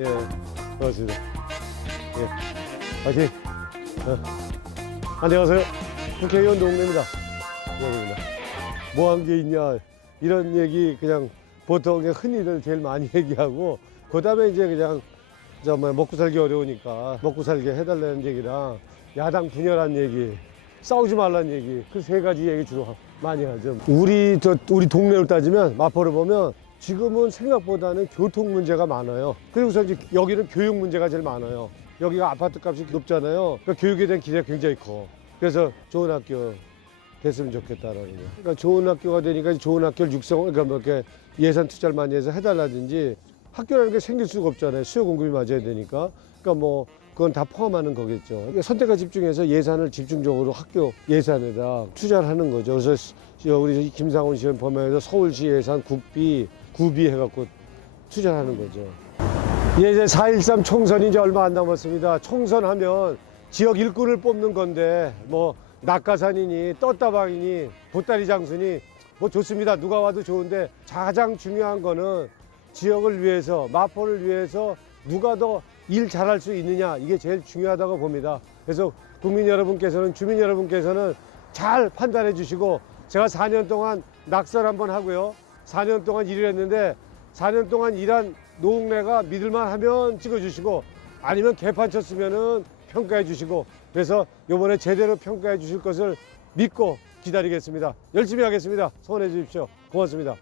예, 고맙습니다. 예, 파이팅. 어. 안녕하세요. 국회의원 동네입니다. 동네입니다. 뭐 한 게 있냐 이런 얘기 그냥 보통 흔히들 제일 많이 얘기하고 그다음에 이제 그냥 저뭐 먹고 살기 어려우니까 먹고 살게 해달라는 얘기랑 야당 분열한 얘기 싸우지 말라는 얘기 그 세 가지 얘기 주로 많이 하죠. 우리 저 우리 동네를 따지면 마포를 보면 지금은 생각보다는 교통 문제가 많아요. 그리고서 이제 여기는 교육 문제가 제일 많아요. 여기가 아파트 값이 높잖아요. 그러니까 교육에 대한 기대가 굉장히 커. 그래서 좋은 학교 됐으면 좋겠다라는 거. 그러니까 좋은 학교가 되니까 좋은 학교를 육성, 그러니까 뭐 이렇게 예산 투자를 많이 해서 해달라든지 학교라는 게 생길 수가 없잖아요. 수요 공급이 맞아야 되니까. 그러니까 뭐 그건 다 포함하는 거겠죠. 그러니까 선택과 집중해서 예산을 집중적으로 학교 예산에다 투자를 하는 거죠. 그래서 시- 우리 김상훈 씨는 보면서 서울시 예산 국비, 구비 해갖고 투자를 하는 거죠. 예, 이제 4.13 총선이 이제 얼마 안 남았습니다. 총선하면 지역 일꾼을 뽑는 건데 뭐 낙가산이니 떴다방이니 보따리 장수니 뭐 좋습니다. 누가 와도 좋은데 가장 중요한 거는 지역을 위해서 마포를 위해서 누가 더 일 잘할 수 있느냐 이게 제일 중요하다고 봅니다. 그래서 국민 여러분께서는 주민 여러분께서는 잘 판단해 주시고 제가 4년 동안 낙설 한번 하고요. 4년 동안 일을 했는데 4년 동안 일한 노웅래가 믿을만 하면 찍어주시고 아니면 개판 쳤으면은 평가해 주시고 그래서 요번에 제대로 평가해 주실 것을 믿고 기다리겠습니다. 열심히 하겠습니다. 소원해 주십시오. 고맙습니다.